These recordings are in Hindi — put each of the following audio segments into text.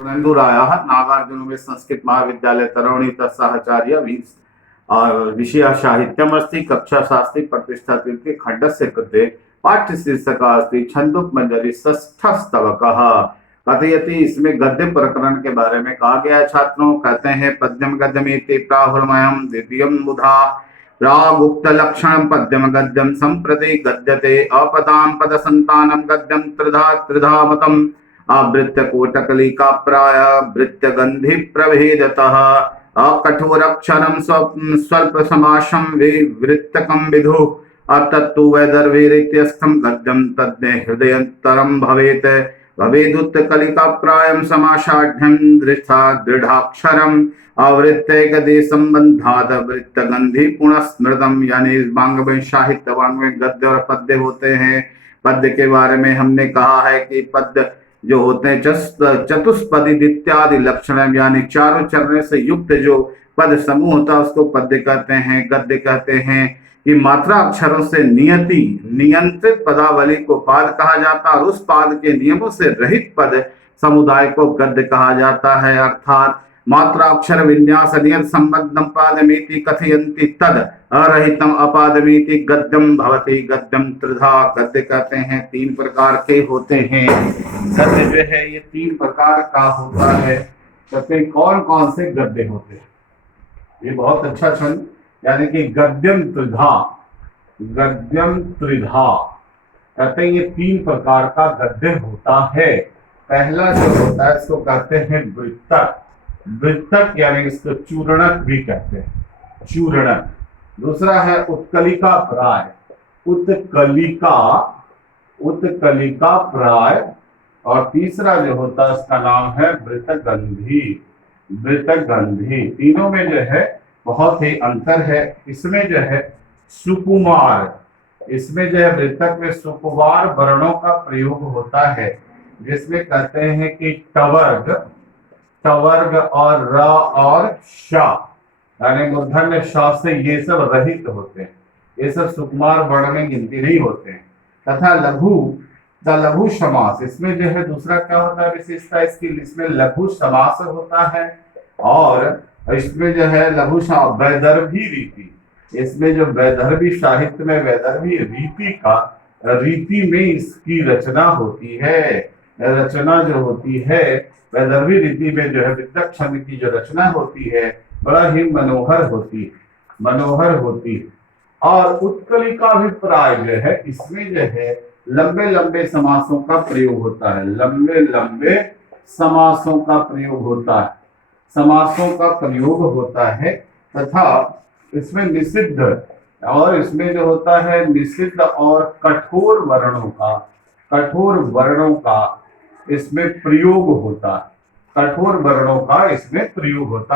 पूर्णेन्दुरायः नागार्जुन संस्कृत महाविद्यालय तरुणी सहचार्य विषय साहित्यमस्ति कक्षा शास्त्री प्रतिष्ठा के खंडस्य कृते पाठ्यशीर्षक अस्ति छंदोपमंजरी षष्ठस्तवकः कथयति। इसमें गद्य प्रकरण के बारे में कहा गया है। छात्रों कहते हैं पद्यम गद्यमेति प्राहुर्मयम् द्वितीयं बुधा रागुक्त लक्षणं पद्यम गद्यम संप्रति गद्यते अपदां पदसंतानं गद्यम त्रिधा त्रिधा मतम् आवृत्य कोटकलिका प्राय वृत्य गंधि प्रभेदतः अकठोरक्षरं स्वल्प समासं विवृत्तकं विदु अतत्तु वैदर्भीरित्यस्थं गद्यं तद्मे हृदयन्तरं भवेत् भवेदुत्कलिका प्रायं समासाढ्यं दृष्टा दृढ़ाक्षरम् आवृत्य गदे संबंधात वृत्त गंधि पुनः स्मृतम। यानी वांग्मय साहित्य वांग्मय गद्य और पद्य होते हैं। पद्य के बारे में हमने कहा है कि पद्य जो होते हैं चतुष्पदी इत्यादि लक्षण यानी चारों चरण से युक्त जो पद समूह होता है उसको पद्य कहते हैं। गद्य कहते हैं कि मात्रा अक्षरों से नियंत्रित पदावली को पाद कहा जाता है और उस पाद के नियमों से रहित पद समुदाय को गद्य कहा जाता है। अर्थात मात्रा अक्षर विन्यास नियत संबद्धं पादमेति कथयन्ति तद अरहितम अपादमेति गद्यम भवति। गद्यम त्रिधा गद्य कहते हैं तीन प्रकार के होते हैं। गद्य जो है ये तीन प्रकार का होता है। कहते कौन कौन से गद्य होते हैं। ये बहुत अच्छा छंद यानी कि गद्यम त्रिधा कहते हैं ये तीन प्रकार का गद्य होता है। पहला जो होता है इसको कहते हैं वृत्तक यानी इसको चूर्णक भी कहते हैं चूर्णक। दूसरा है उत्कलिका प्राय उत्कलिका प्राय और तीसरा जो होता है उसका नाम है वृत्तगंधी। तीनों में जो है बहुत ही अंतर है। इसमें जो है सुकुमार इसमें जो है वृत्तक में सुकुमार वर्णों का प्रयोग होता है जिसमें कहते हैं कि टवर्ग और र और श यानी मूर्धन्य श से ये सब रहित होते हैं। ये सब सुकुमार वर्ण में गिनती नहीं होते हैं। तथा लघु समास इसमें जो है दूसरा क्या होता है विशेषता इसकी इसमें लघु समास होता है और इसमें जो है लघु वैदर्भी रीति इसमें जो वैदर्भी साहित्य में वैदर्भी रीति में इसकी रचना होती है। रचना जो होती है वैदर्भी रीति में जो है वृत्तक छंद की जो रचना होती है बड़ा ही मनोहर होती। और उत्कलिका भी प्राय जो है इसमें जो है लंबे लंबे समासों का प्रयोग होता है। लंबे समासों का प्रयोग होता है तथा इसमें निषिद्ध और इसमें जो होता है निषिद्ध और कठोर वर्णों का इसमें प्रयोग होता है।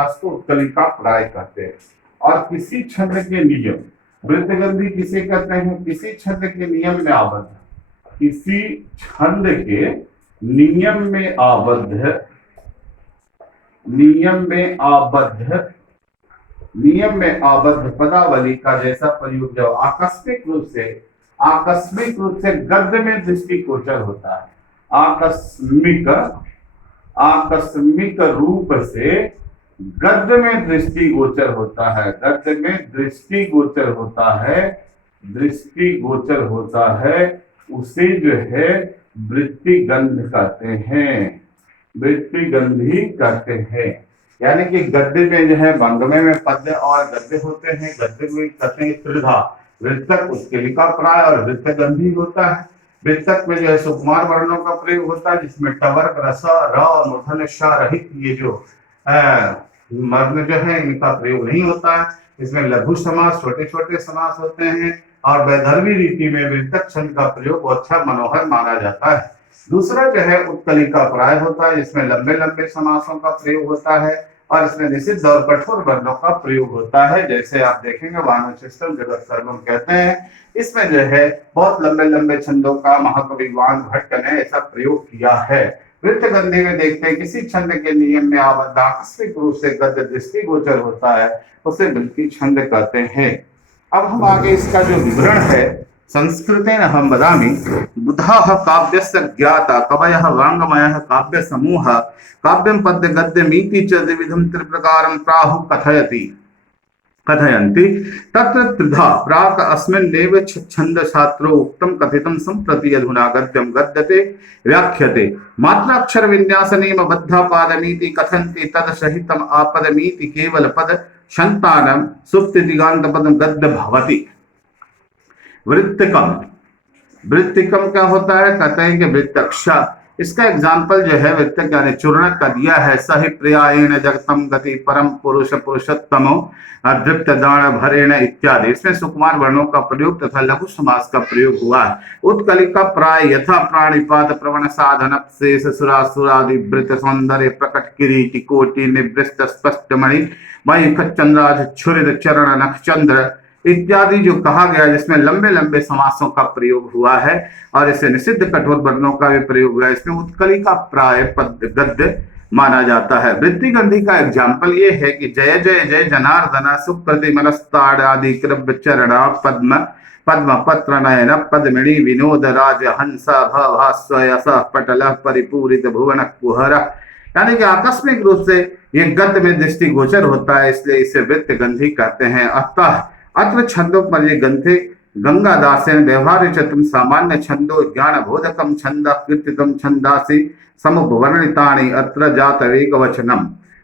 इसको उत्कलिका प्राय कहते हैं। और किसी छंद के नियम वृत्तगंधी किसे कहते हैं किसी छंद के नियम में आबद्ध पदावली का जैसा प्रयोग जो आकस्मिक रूप से गद्य में दृष्टिगोचर होता है। आकस्मिक रूप से गद्य में दृष्टिगोचर होता है उसे जो है वृत्तिगंधी कहते हैं। यानी कि गद्य में जो है वांग्मय में पद्य और गद्य होते हैं। गद्य में कहते हैं त्रिधा वृत्तक उत्कलिका प्राय और वृत्तगंधी होता है। वृत्तक में जो है सुकुमार वर्णों का प्रयोग होता है जिसमें टवर्ग रस र और मूर्धन्य श रहित ये जो वर्ण जो है इनका प्रयोग नहीं होता है। इसमें लघु समास छोटे छोटे समास होते हैं और वैदर्भी रीति में वृत्तक छंद का प्रयोग अच्छा मनोहर माना जाता है। दूसरा जो है उत्कलिका प्राय होता है जिसमें लंबे लंबे समासों का प्रयोग होता है और इसमें निषिद्ध और कठोर वर्णों का प्रयोग होता है। जैसे आप देखेंगे वानरशिष्टम जगत सर्वम कहते हैं। इसमें जो है बहुत लंबे लंबे छंदों का महाकवि वान भट्ट ने ऐसा प्रयोग किया है। वृत्तगंधी में देखते हैं किसी छंद के नियम में आबद्ध आकस्मिक रूप से गद्य दृष्टिगोचर होता है उसे वृत्ति छंद कहते हैं। अब हम आगे इसका जो विवरण है संस्कृतेन अहं वदामि बुधाः काव्यस्य ज्ञाता कवयः वाङ्मयः काव्यसमूहः काव्यं पद्यगद्यमीति च द्विविधं त्रिप्रकारं प्राहुः कथयन्ति तत्र त्रिधा प्राक् अस्मिन्नेव छन्दशास्त्रो उक्तं कथितं सम्प्रति अधुना गद्यं गद्यते व्याख्यते मात्राक्षरविन्यासनेम बद्धापादमीति कथन्ति तदसहितम् आपदमीति केवलपद शन्तानं सुप्तिदिगान्तपदं गद्य भवति। वृत्तिकम, वृत्तिकम क्या होता है? कहते हैं कि वृत्तक्ष, इसका एग्जाम्पल जो है वृत्तक यानी चूर्ण का दिया है। सहि प्रियायेण जगतम गति परम पुरुष पुरुषोत्तमो अदृप्त दान भरेण इत्यादि। इसमें सुकुमार वर्णों का प्रयोग तथा लघु समास का प्रयोग हुआ है। उत्कलिका प्राय यथा प्राणिपात प्रवण साधन शेष सुरासुरादि वृत्त सौंदर्य प्रकट किरीटि कोटि निवृत्त स्पष्ट मणि मयि चंद्राज छुरित चरण नखचंद्र इत्यादि जो कहा गया, जिसमें लंबे लंबे समासों का प्रयोग हुआ है और इसे निषिद्ध कठोर वर्णों का भी प्रयोग हुआ है। इसमें उत्कलिका प्राय गद्य माना जाता है। वृत्ति गंधी का एग्जाम्पल ये है कि जय जय जय जनार्दन सुप्रति मनस्ताड़ आदि कृभ चरण पद्म पद्म पत्र नयन पद्मिणी विनोद राज हंस भास्वयस पटल परिपूरित भुवन कुहर, यानी कि आकस्मिक रूप से ये गद्य में दृष्टि गोचर होता है, इसलिए इसे वृत्त गंधी कहते हैं। अतः अत्र छंदोपरि ग्रंथे गंगादासेन व्यवहारे च तुम सामान्य छंदो ज्ञान बोधकम छंद कीर्तितम छंदासि समुपवर्णितानि अत्र जात वेगवचनम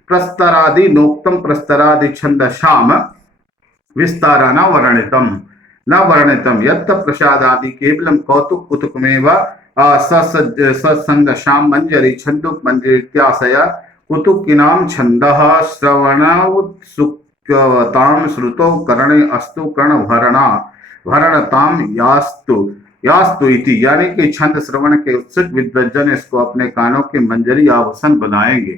प्रस्तरादि नोक्तम प्रस्तरादि छंदशाम विस्तारा न वर्णितम यत् प्रसादादि केवलम कौतुक कुतुकमेव सत्संदशाम मंजरी छंदुक मंजरी इत्याशय कुतुकिनाम छंदः श्रवणोत्सुकताम श्रुतो कर्णे अस्तु कर्णभरणा भरणताम यास्तु इति, यानी कि छंद श्रवण के उत्सुक विद्वज्जन इसको अपने कानों के मंजरी आभूषण बनाएंगे।